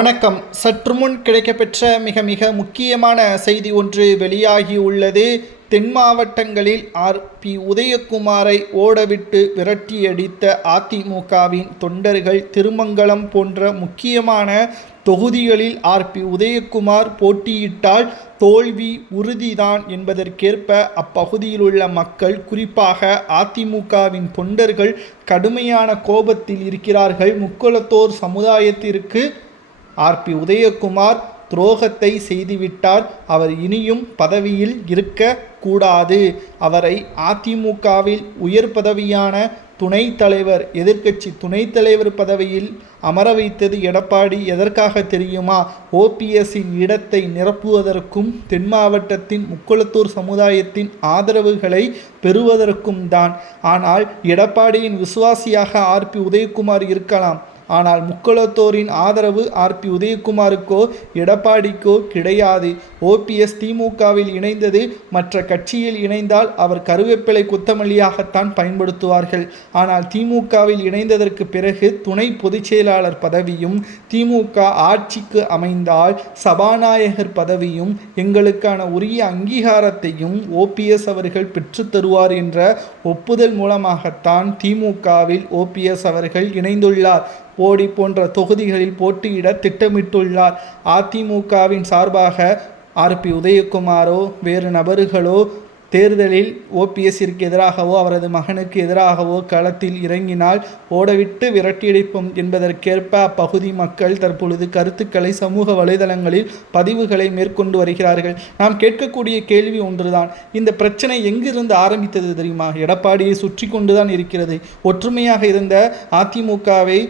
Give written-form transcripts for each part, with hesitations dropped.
வணக்கம். சற்று முன் கிடைக்கப்பெற்ற மிக மிக முக்கியமான செய்தி ஒன்று வெளியாகியுள்ளது. தென் மாவட்டங்களில் ஆர்பி உதயகுமாரை ஓடவிட்டு விரட்டியடித்த அதிமுகவின் தொண்டர்கள் திருமங்கலம் போன்ற முக்கியமான தொகுதிகளில் ஆர்பி உதயகுமார் போட்டியிட்டால் தோல்வி உறுதிதான் என்பதற்கேற்ப அப்பகுதியில் உள்ள மக்கள், குறிப்பாக அதிமுகவின் தொண்டர்கள் கடுமையான கோபத்தில் இருக்கிறார்கள். முக்குளத்தோர் சமுதாயத்திற்கு ஆர்பி உதயகுமார் துரோகத்தை செய்துவிட்டார். அவர் இனியும் பதவியில் இருக்க கூடாது. அவரை அதிமுகவில் உயர் பதவியான துணைத் தலைவர், எதிர்க்கட்சி துணைத் தலைவர் பதவியில் அமர வைத்தது எடப்பாடி எதற்காக தெரியுமா? ஓபிஎஸ்ஸின் இடத்தை நிரப்புவதற்கும் தென் மாவட்டத்தின் முக்குளத்தூர் சமுதாயத்தின் ஆதரவுகளை பெறுவதற்கும் தான். ஆனால் எடப்பாடியின் விசுவாசியாக ஆர்பி உதயகுமார் இருக்கலாம். ஆனால் முக்குளத்தோரின் ஆதரவு ஆர்பி உதயகுமாருக்கோ எடப்பாடிக்கோ கிடையாது. ஓபிஎஸ் திமுகவில் இணைந்தது மற்ற கட்சியில் இணைந்தால் அவர் கருவேப்பிலை கொத்தமல்லியாகத்தான் பயன்படுத்துவார்கள். ஆனால் திமுகவில் இணைந்ததற்கு பிறகு துணை பொதுச் செயலாளர் பதவியும், திமுக ஆட்சிக்கு அமைந்தால் சபாநாயகர் பதவியும், எங்களுக்கான உரிய அங்கீகாரத்தையும் ஓபிஎஸ் அவர்கள் பெற்றுத் தருவார் என்ற ஒப்புதல் மூலமாகத்தான் திமுகவில் ஓபிஎஸ் அவர்கள் இணைந்துள்ளார். போடி போன்ற தொகுதிகளில் போட்டியிட திட்டமிட்டுள்ளார். அதிமுகவின் சார்பாக ஆர்பி உதயகுமாரோ வேறு நபர்களோ தேர்தலில் ஓபிஎஸ்ஸிற்கு எதிராகவோ அவரது மகனுக்கு எதிராகவோ களத்தில் இறங்கினால் ஓடவிட்டு விரட்டியடிப்போம் என்பதற்கேற்ப அப்பகுதி மக்கள் தற்பொழுது கருத்துக்களை சமூக வலைதளங்களில் பதிவுகளை மேற்கொண்டு வருகிறார்கள். நாம் கேட்கக்கூடிய கேள்வி ஒன்றுதான். இந்த பிரச்சனை எங்கிருந்து ஆரம்பித்தது தெரியுமா? எடப்பாடியை சுற்றி கொண்டுதான் இருக்கிறது. ஒற்றுமையாக இருந்த அதிமுகவை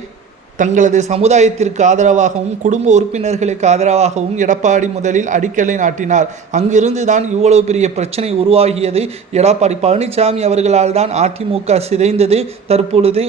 தங்களது சமுதாயத்திற்கு ஆதரவாகவும் குடும்ப உறுப்பினர்களுக்கு ஆதரவாகவும் எடப்பாடி முதலில் அடிக்கலை நாட்டினார். அங்கிருந்து தான் இவ்வளவு பெரிய பிரச்சனை உருவாகியது. எடப்பாடி பழனிசாமி அவர்களால் தான் அதிமுக சிதைந்தது. தற்பொழுது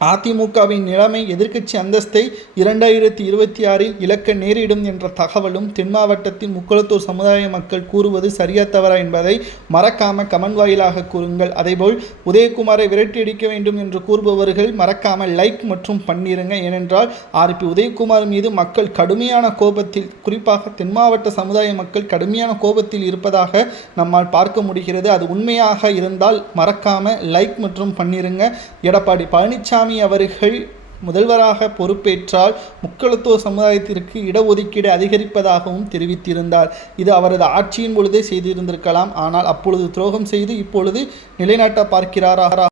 அதிமுகவின் நிலைமை எதிர்க்கட்சி அந்தஸ்தை 2026 இழக்க நேரிடும் என்ற தகவலும் தென் மாவட்டத்தின் முக்குளத்தூர் சமுதாய மக்கள் கூறுவது சரியா தவறா என்பதை மறக்காம கமெண்ட் வாயிலாக கூறுங்கள். அதேபோல் உதயகுமாரை விரட்டியடிக்க வேண்டும் என்று கூறுபவர்கள் மறக்காமல் லைக் மற்றும் பண்ணிருங்க. ஏனென்றால் ஆர்பி உதயகுமார் மீது மக்கள் கடுமையான கோபத்தில், குறிப்பாக தென் மாவட்ட சமுதாய மக்கள் கடுமையான கோபத்தில் இருப்பதாக நம்மால் பார்க்க முடிகிறது. அது உண்மையாக இருந்தால் மறக்காம லைக் மற்றும் பண்ணிருங்க. எடப்பாடி பழனிசாமி அவர்கள் முதல்வராக பொறுப்பேற்றால் முக்குளத்தோர் சமுதாயத்திற்கு இடஒதுக்கீடு அதிகரிப்பதாகவும் தெரிவித்திருந்தார். இது அவரது ஆட்சியின் பொழுதே செய்திருந்திருக்கலாம். ஆனால் அப்பொழுது துரோகம் செய்து இப்பொழுது நிலைநாட்ட பார்க்கிறாரா?